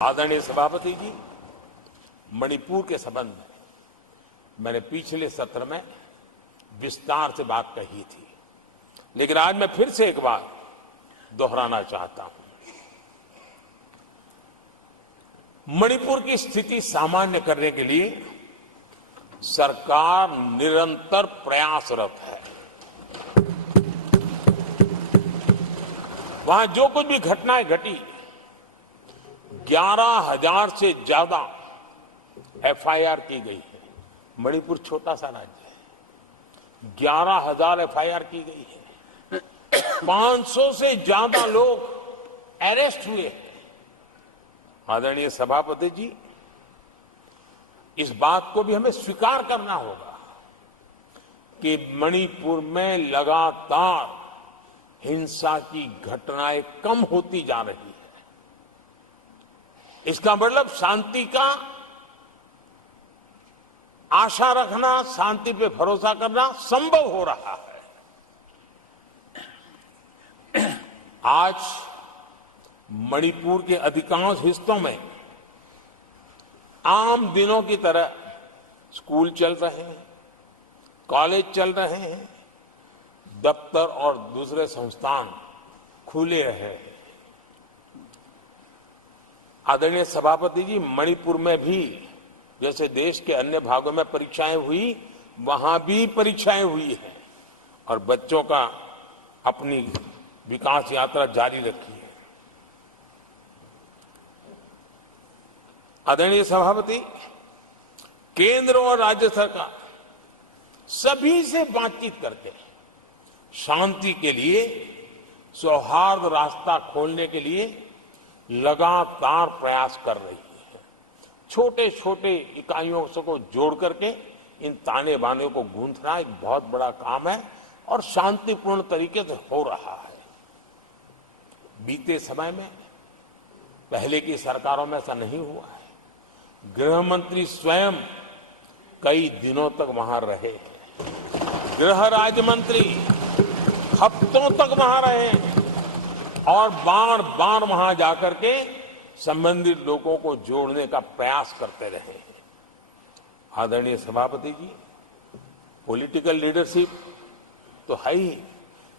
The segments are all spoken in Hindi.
आदरणीय सभापति जी, मणिपुर के संबंध में मैंने पिछले सत्र में विस्तार से बात कही थी, लेकिन आज मैं फिर से एक बार दोहराना चाहता हूं। मणिपुर की स्थिति सामान्य करने के लिए सरकार निरंतर प्रयासरत है। वहां जो कुछ भी घटनाएं घटी, 11,000 से ज्यादा एफआईआर की गई है। मणिपुर छोटा सा राज्य है, 11,000 एफआईआर की गई है। 500 से ज्यादा लोग अरेस्ट हुए हैं। आदरणीय सभापति जी, इस बात को भी हमें स्वीकार करना होगा कि मणिपुर में लगातार हिंसा की घटनाएं कम होती जा रही है। इसका मतलब शांति का आशा रखना, शांति पे भरोसा करना संभव हो रहा है। आज मणिपुर के अधिकांश हिस्सों में आम दिनों की तरह स्कूल चल रहे हैं, कॉलेज चल रहे हैं, दफ्तर और दूसरे संस्थान खुले हैं। आदरणीय सभापति जी, मणिपुर में भी जैसे देश के अन्य भागों में परीक्षाएं हुई, वहां भी परीक्षाएं हुई हैं और बच्चों का अपनी विकास यात्रा जारी रखी है। आदरणीय सभापति, केंद्र और राज्य सरकार सभी से बातचीत करके शांति के लिए, सौहार्द रास्ता खोलने के लिए लगातार प्रयास कर रही है। छोटे छोटे इकाइयों को जोड़ करके इन ताने बाने को गूंथना एक बहुत बड़ा काम है और शांतिपूर्ण तरीके से हो रहा है। बीते समय में पहले की सरकारों में ऐसा नहीं हुआ है। गृह मंत्री स्वयं कई दिनों तक वहां रहे हैं, गृह राज्य मंत्री हफ्तों तक वहां रहे हैं और बार बार वहां जाकर के संबंधित लोगों को जोड़ने का प्रयास करते रहे हैं। आदरणीय सभापति जी, पॉलिटिकल लीडरशिप तो है ही,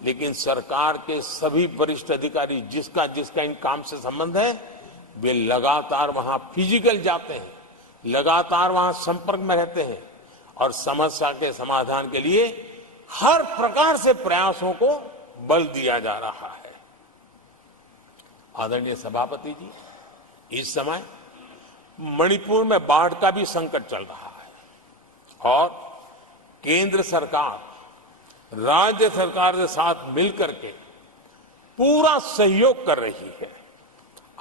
लेकिन सरकार के सभी वरिष्ठ अधिकारी जिसका जिसका इन काम से संबंध है, वे लगातार वहां फिजिकल जाते हैं, लगातार वहां संपर्क में रहते हैं और समस्या के समाधान के लिए हर प्रकार से प्रयासों को बल दिया जा रहा है। आदरणीय सभापति जी, इस समय मणिपुर में बाढ़ का भी संकट चल रहा है और केंद्र सरकार राज्य सरकार के साथ मिलकर के पूरा सहयोग कर रही है।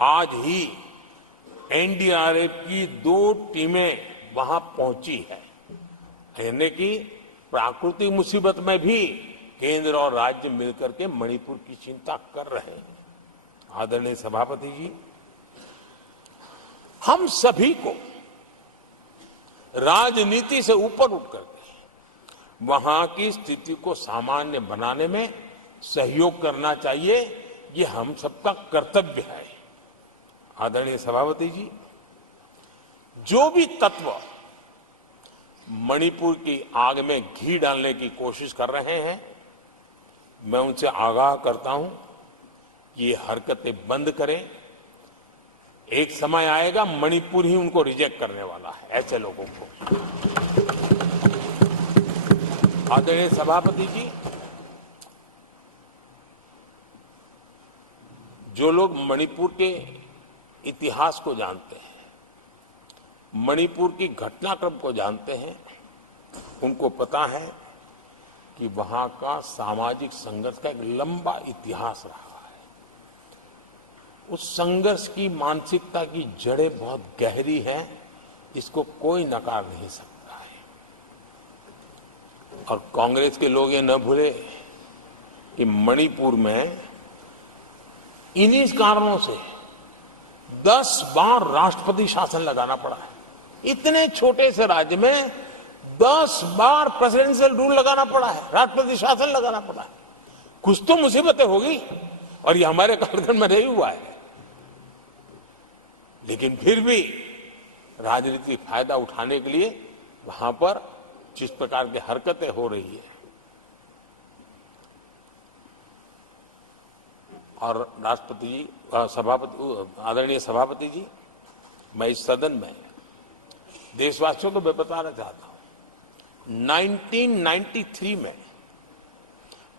आज ही एनडीआरएफ की 2 टीमें वहां पहुंची है, यानी कि प्राकृतिक मुसीबत में भी केंद्र और राज्य मिलकर के मणिपुर की चिंता कर रहे हैं। आदरणीय सभापति जी, हम सभी को राजनीति से ऊपर उठकर के वहां की स्थिति को सामान्य बनाने में सहयोग करना चाहिए। ये हम सबका कर्तव्य है। आदरणीय सभापति जी, जो भी तत्व मणिपुर की आग में घी डालने की कोशिश कर रहे हैं, मैं उनसे आगाह करता हूं कि ये हरकतें बंद करें। एक समय आएगा मणिपुर ही उनको रिजेक्ट करने वाला है, ऐसे लोगों को। आदरणीय सभापति जी, जो लोग मणिपुर के इतिहास को जानते हैं, मणिपुर की घटनाक्रम को जानते हैं, उनको पता है कि वहां का सामाजिक संघर्ष का एक लंबा इतिहास रहा है। उस संघर्ष की मानसिकता की जड़ें बहुत गहरी हैं, इसको कोई नकार नहीं सकता है। और कांग्रेस के लोग ये न भूले कि मणिपुर में इन्हीं कारणों से 10 बार राष्ट्रपति शासन लगाना पड़ा है। इतने छोटे से राज्य में 10 बार प्रेसिडेंशियल रूल लगाना पड़ा है, राष्ट्रपति शासन लगाना पड़ा है। कुछ तो मुसीबतें होगी और ये हमारे कार्यक्रम में नहीं हुआ है। लेकिन फिर भी राजनीतिक फायदा उठाने के लिए वहां पर जिस प्रकार की हरकतें हो रही है, और राष्ट्रपति जी, आदरणीय सभापति जी, मैं इस सदन में देशवासियों को मैं बताना चाहता हूं, 1993 में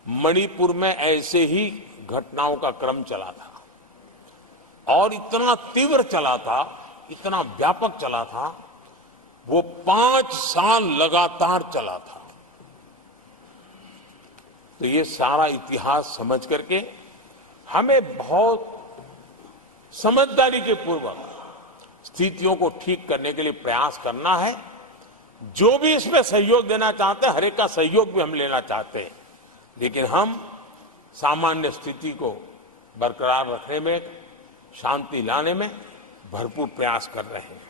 मणिपुर में ऐसे ही घटनाओं का क्रम चला था और इतना तीव्र चला था, इतना व्यापक चला था, वो 5 साल लगातार चला था। तो ये सारा इतिहास समझ करके हमें बहुत समझदारी के पूर्वक स्थितियों को ठीक करने के लिए प्रयास करना है। जो भी इसमें सहयोग देना चाहते हैं, हर एक का सहयोग भी हम लेना चाहते हैं, लेकिन हम सामान्य स्थिति को बरकरार रखने में, शांति लाने में भरपूर प्रयास कर रहे हैं।